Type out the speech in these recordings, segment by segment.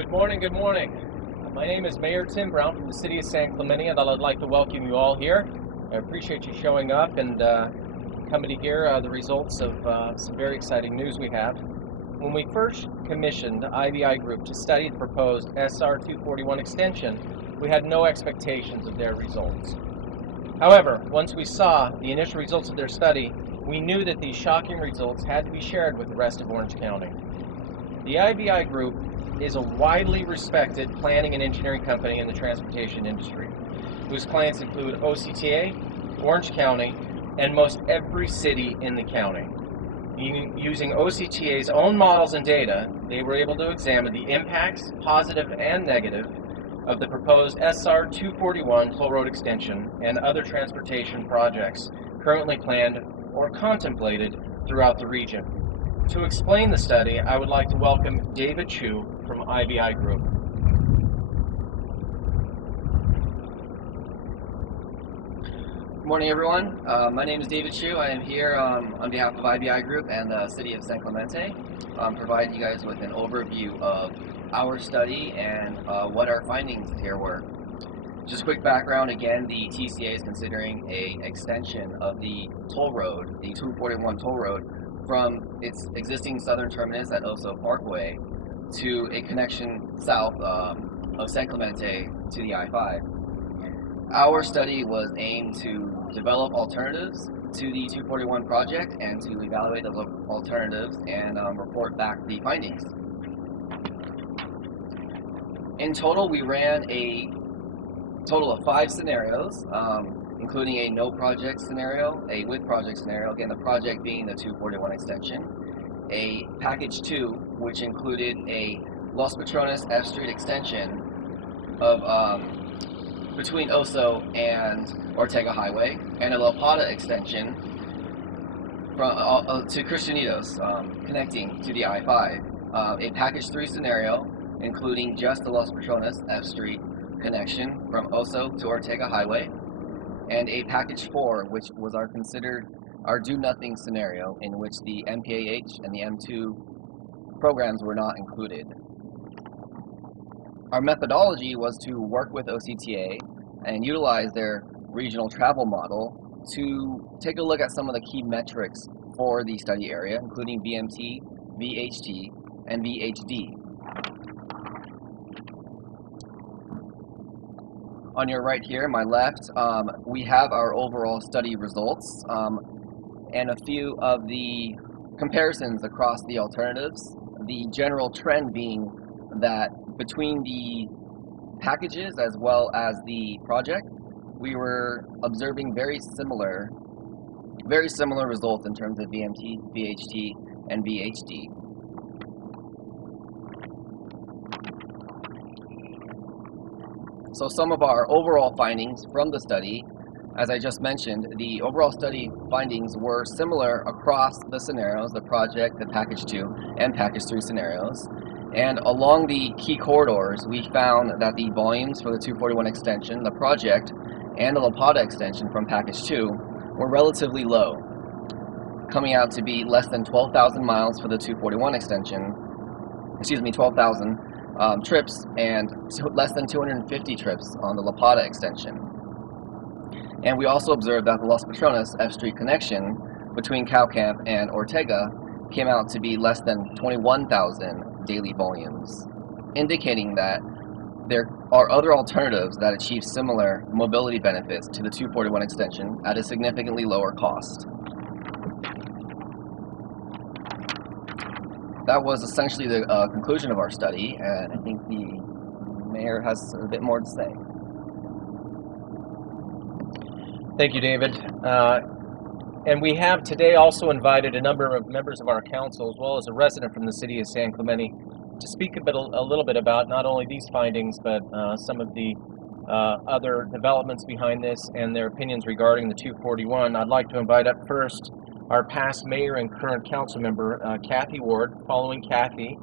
Good morning, good morning. My name is Mayor Tim Brown from the City of San Clemente, and I'd like to welcome you all here. I appreciate you showing up and coming to hear the results of some very exciting news we have. When we first commissioned IBI Group to study the proposed SR 241 extension, we had no expectations of their results. However, once we saw the initial results of their study, we knew that these shocking results had to be shared with the rest of Orange County. The IBI Group is a widely respected planning and engineering company in the transportation industry, whose clients include OCTA, Orange County, and most every city in the county. Using OCTA's own models and data, they were able to examine the impacts, positive and negative, of the proposed SR 241 toll road extension and other transportation projects currently planned or contemplated throughout the region. To explain the study, I would like to welcome David Chu from IBI Group. Good morning, everyone. My name is David Chu. I am here on behalf of IBI Group and the City of San Clemente, providing you guys with an overview of our study and what our findings here were. Just quick background, again, the TCA is considering an extension of the toll road, the 241 toll road, from its existing southern terminus at Oso Parkway to a connection south of San Clemente to the I-5. Our study was aimed to develop alternatives to the 241 project and to evaluate those alternatives and report back the findings. In total, we ran a total of 5 scenarios, including a no project scenario, a with project scenario, again the project being the 241 extension, a package 2, which included a Los Patrones F Street extension of between Oso and Ortega Highway, and a La Plata extension from, to Cristianitos, connecting to the I-5. A package 3 scenario, including just the Los Patrones F Street connection from Oso to Ortega Highway, and a package 4, which was our do-nothing scenario, in which the MPAH and the M2 programs were not included. Our methodology was to work with OCTA and utilize their regional travel model to take a look at some of the key metrics for the study area, including VMT, VHT, and VHD. On your right here, my left, we have our overall study results and a few of the comparisons across the alternatives. The general trend being that between the packages as well as the project, we were observing very similar results in terms of VMT, VHT, and VHD. So some of our overall findings from the study, as I just mentioned, the overall study findings were similar across the scenarios, the project, the package 2, and package 3 scenarios. And along the key corridors, we found that the volumes for the 241 extension, the project, and the La Plata extension from package 2 were relatively low, coming out to be less than 12,000 miles for the 241 extension, 12,000 trips, and less than 250 trips on the La Plata extension. And we also observed that the Los Patrones F Street connection between Cow Camp and Ortega came out to be less than 21,000 daily volumes, indicating that there are other alternatives that achieve similar mobility benefits to the 241 extension at a significantly lower cost. That was essentially the conclusion of our study, and I think the mayor has a bit more to say. Thank you, David. And we have today also invited a number of members of our council, as well as a resident from the City of San Clemente, to speak a little bit about not only these findings, but some of the other developments behind this and their opinions regarding the 241. I'd like to invite up first our past mayor and current council member, Kathy Ward. Following Kathy,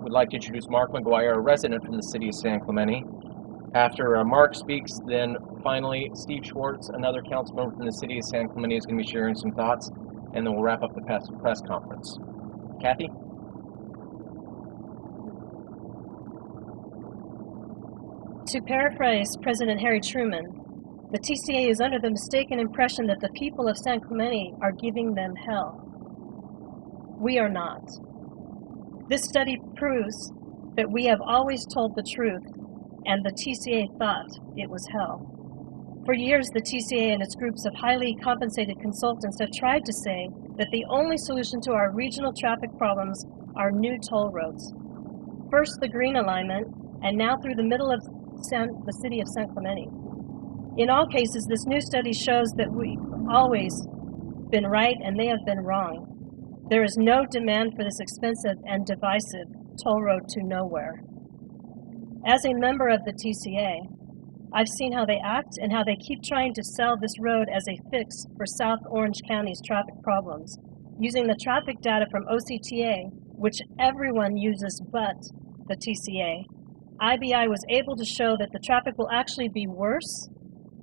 we'd like to introduce Mark McGuire, a resident from the City of San Clemente. After Mark speaks, then finally Steve Schwartz, another council member from the City of San Clemente, is going to be sharing some thoughts, and then we'll wrap up the press conference. Kathy? To paraphrase President Harry Truman, the TCA is under the mistaken impression that the people of San Clemente are giving them hell. We are not. This study proves that we have always told the truth, and the TCA thought it was hell. For years, the TCA and its groups of highly compensated consultants have tried to say that the only solution to our regional traffic problems are new toll roads. First, the green alignment, and now through the middle of the city of San Clemente. In all cases, this new study shows that we've always been right and they have been wrong. There is no demand for this expensive and divisive toll road to nowhere. As a member of the TCA, I've seen how they act and how they keep trying to sell this road as a fix for South Orange County's traffic problems, using the traffic data from OCTA, which everyone uses but the TCA. IBI was able to show that the traffic will actually be worse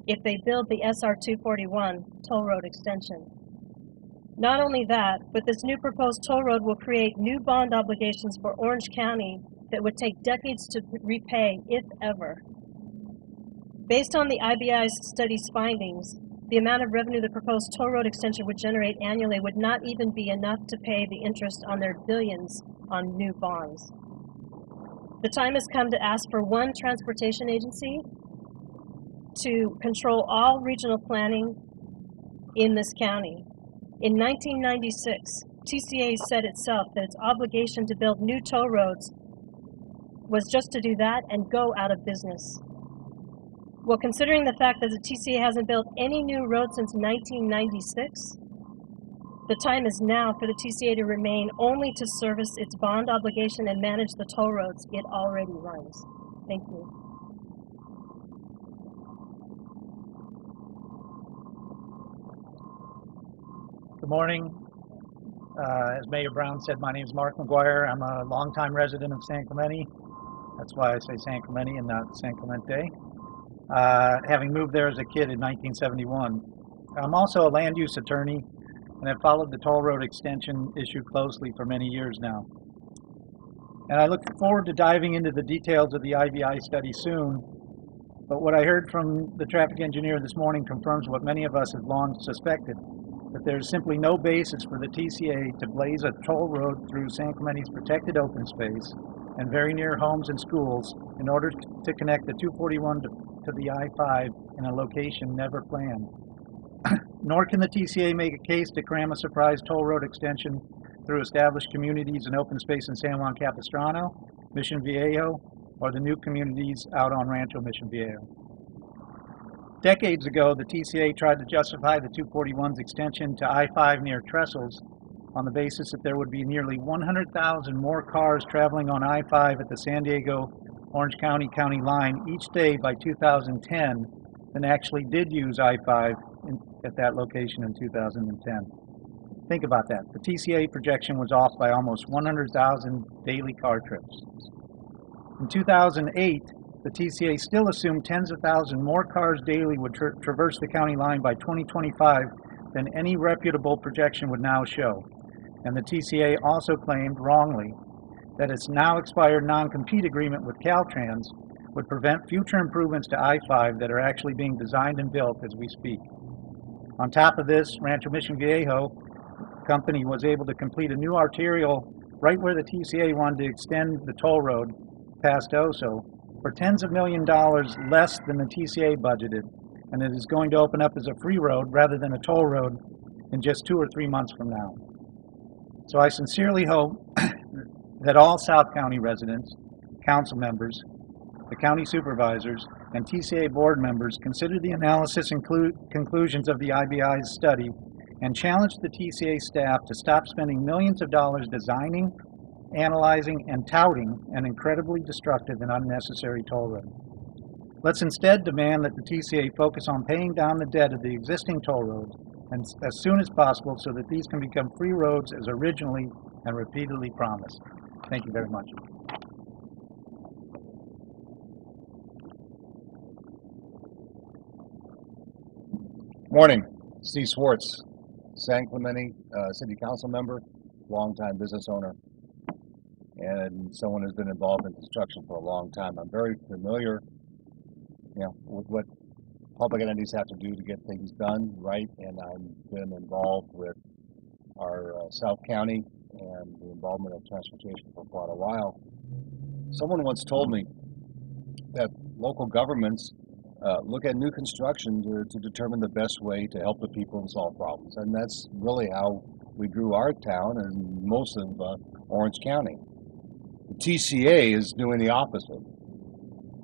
if they build the SR 241 toll road extension. Not only that, but this new proposed toll road will create new bond obligations for Orange County that would take decades to repay, if ever. Based on the IBI's study's findings, the amount of revenue the proposed toll road extension would generate annually would not even be enough to pay the interest on their billions on new bonds. The time has come to ask for one transportation agency to control all regional planning in this county. In 1996, TCA said itself that its obligation to build new toll roads was just to do that and go out of business. Well, considering the fact that the TCA hasn't built any new roads since 1996, the time is now for the TCA to remain only to service its bond obligation and manage the toll roads it already runs. Thank you. Good morning. As Mayor Brown said, my name is Mark McGuire. I'm a longtime resident of San Clemente. That's why I say San Clemente and not San Clemente. Having moved there as a kid in 1971. I'm also a land use attorney and have followed the toll road extension issue closely for many years now. And I look forward to diving into the details of the IBI study soon, but what I heard from the traffic engineer this morning confirms what many of us have long suspected, that there's simply no basis for the TCA to blaze a toll road through San Clemente's protected open space and very near homes and schools in order to connect the 241 to the I-5 in a location never planned. Nor can the TCA make a case to cram a surprise toll road extension through established communities and open space in San Juan Capistrano, Mission Viejo, or the new communities out on Rancho Mission Viejo. Decades ago, the TCA tried to justify the 241's extension to I-5 near Trestles on the basis that there would be nearly 100,000 more cars traveling on I-5 at the San Diego-Orange County county line each day by 2010 than actually did use I-5 at that location in 2010. Think about that. The TCA projection was off by almost 100,000 daily car trips. In 2008, the TCA still assumed tens of thousands more cars daily would traverse the county line by 2025 than any reputable projection would now show. And the TCA also claimed, wrongly, that its now expired non-compete agreement with Caltrans would prevent future improvements to I-5 that are actually being designed and built as we speak. On top of this, Rancho Mission Viejo company was able to complete a new arterial right where the TCA wanted to extend the toll road past Oso for tens of millions of dollars less than the TCA budgeted, and it is going to open up as a free road rather than a toll road in just 2 or 3 months from now. So I sincerely hope that all South County residents, council members, the county supervisors, and TCA board members consider the analysis and conclusions of the IBI's study and challenge the TCA staff to stop spending millions of dollars designing, analyzing, and touting an incredibly destructive and unnecessary toll road. Let's instead demand that the TCA focus on paying down the debt of the existing toll roads and as soon as possible so that these can become free roads as originally and repeatedly promised. Thank you very much. Morning, Steve Swartz, San Clemente City Council member, longtime business owner, and someone who's been involved in construction for a long time. I'm very familiar with what public entities have to do to get things done right. And I've been involved with our South County and the involvement of transportation for quite a while. Someone once told me that local governments look at new construction to determine the best way to help the people and solve problems. And that's really how we grew our town and most of Orange County. The TCA is doing the opposite.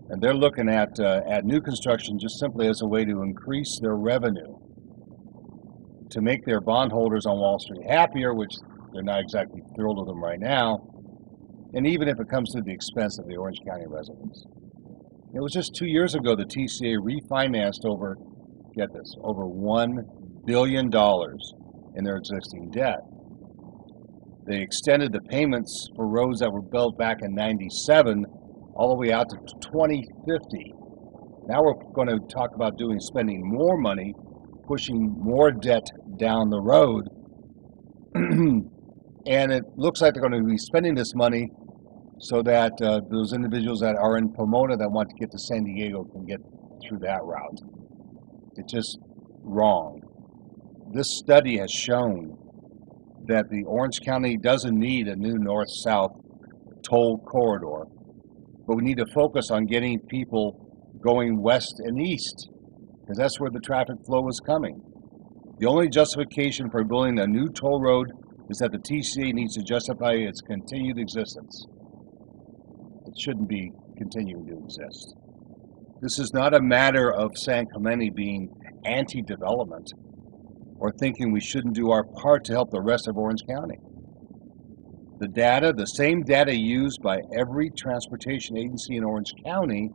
And they're looking at new construction just simply as a way to increase their revenue, to make their bondholders on Wall Street happier, which they're not exactly thrilled with them right now, and even if it comes to the expense of the Orange County residents. It was just 2 years ago the TCA refinanced over, get this, over $1 billion in their existing debt. They extended the payments for roads that were built back in '97 all the way out to 2050. Now we're going to talk about spending more money, pushing more debt down the road. And it looks like they're going to be spending this money so that those individuals that are in Pomona that want to get to San Diego can get through that route. It's just wrong. This study has shown that the Orange County doesn't need a new north-south toll corridor, but we need to focus on getting people going west and east, because that's where the traffic flow is coming. The only justification for building a new toll road is that the TCA needs to justify its continued existence. It shouldn't be continuing to exist. This is not a matter of San Clemente being anti-development or thinking we shouldn't do our part to help the rest of Orange County. The data, the same data used by every transportation agency in Orange County,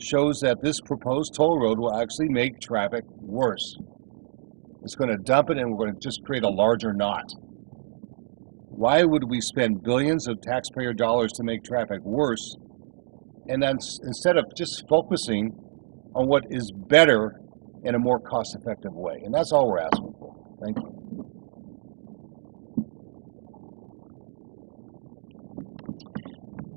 shows that this proposed toll road will actually make traffic worse. It's going to dump it and we're going to just create a larger knot. Why would we spend billions of taxpayer dollars to make traffic worse, and then instead of just focusing on what is better in a more cost-effective way? And that's all we're asking for. Thank you.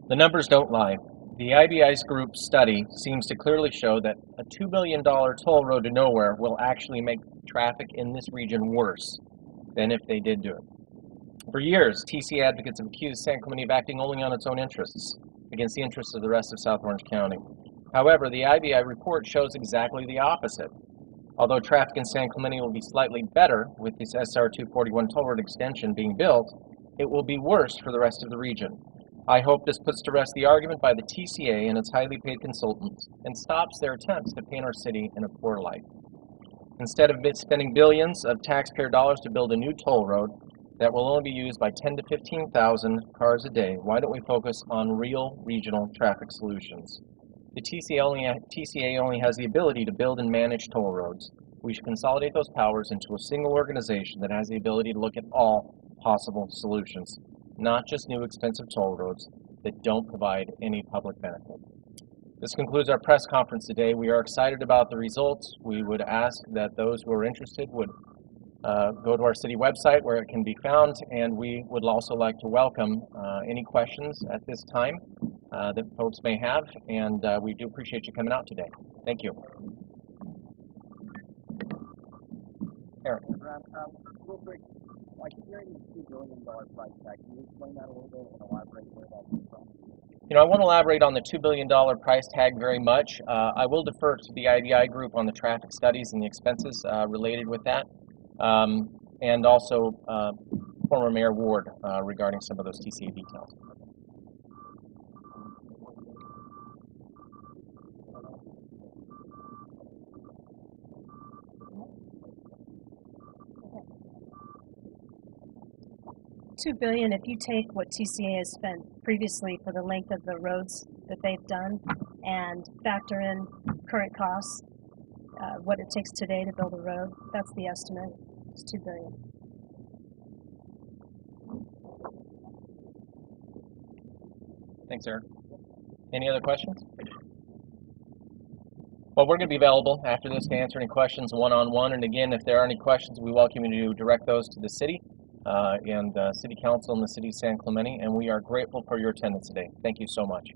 The numbers don't lie. The IBI Group study seems to clearly show that a $2 billion toll road to nowhere will actually make traffic in this region worse than if they did do it. For years, TC advocates have accused San Clemente of acting only on its own interests, against the interests of the rest of South Orange County. However, the IBI report shows exactly the opposite. Although traffic in San Clemente will be slightly better with this SR 241 toll road extension being built, it will be worse for the rest of the region. I hope this puts to rest the argument by the TCA and its highly paid consultants and stops their attempts to paint our city in a poor light. Instead of spending billions of taxpayer dollars to build a new toll road that will only be used by 10 to 15,000 cars a day, why don't we focus on real regional traffic solutions? The TCA only has the ability to build and manage toll roads. We should consolidate those powers into a single organization that has the ability to look at all possible solutions, not just new expensive toll roads that don't provide any public benefit. This concludes our press conference today. We are excited about the results. We would ask that those who are interested would go to our city website where it can be found, and we would also like to welcome any questions at this time that folks may have, and we do appreciate you coming out today. Thank you. Eric. Real quick, like hearing the $2 billion price tag, can you explain that a little bit and elaborate where that came from? You know, I won't elaborate on the $2 billion price tag very much. I will defer to the IBI Group on the traffic studies and the expenses related with that, and also former Mayor Ward regarding some of those TCA details. $2 billion, if you take what TCA has spent previously for the length of the roads that they've done and factor in current costs, what it takes today to build a road, that's the estimate. It's $2 billion. Thanks, Eric. Any other questions? Well, we're going to be available after this to answer any questions one-on-one. And again, if there are any questions, we welcome you to direct those to the city and City Council in the City of San Clemente. And we are grateful for your attendance today. Thank you so much.